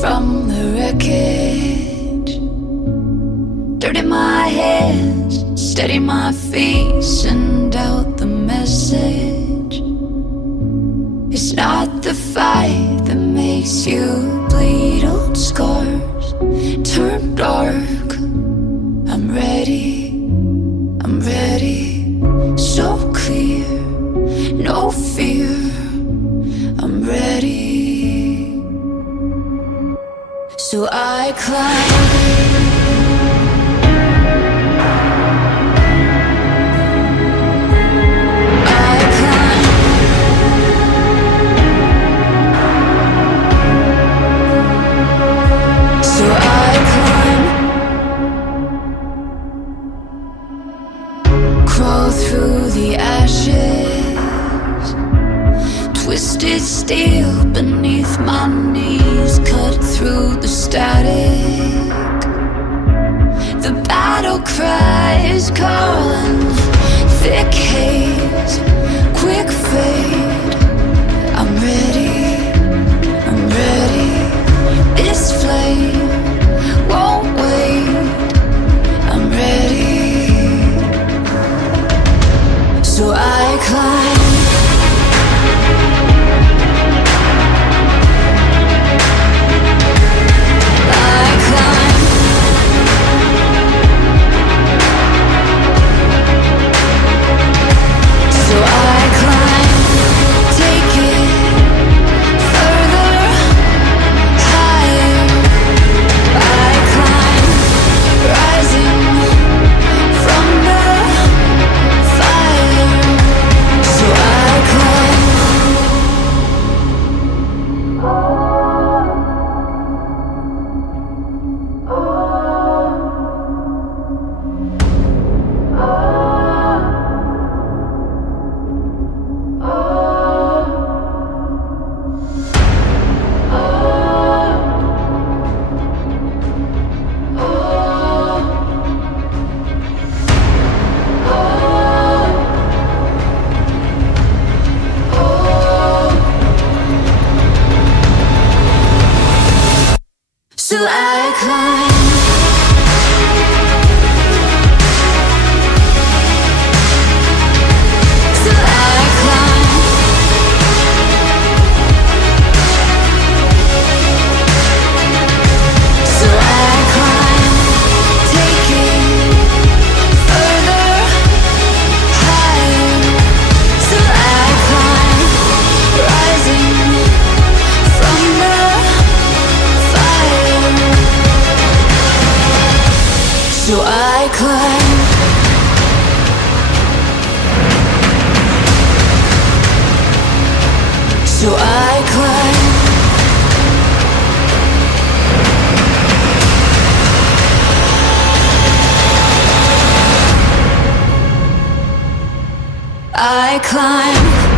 From the wreckage, dirty my hands, steady my feet, send out the message. It's not the fight that makes you bleed, old scars turn dark. I'm ready, so clear, no fear, I'm ready. So I climb, so I climb, crawl through the ashes, twisted steel beneath my knees, cut through the static. The battle cry is calling, thick haze, quick fade. I'm ready, this flame won't wait. I'm ready, so I climb. So I climb, so I climb, so I climb, taking further, higher. So I climb, rising from the so I climb, so I climb, I climb.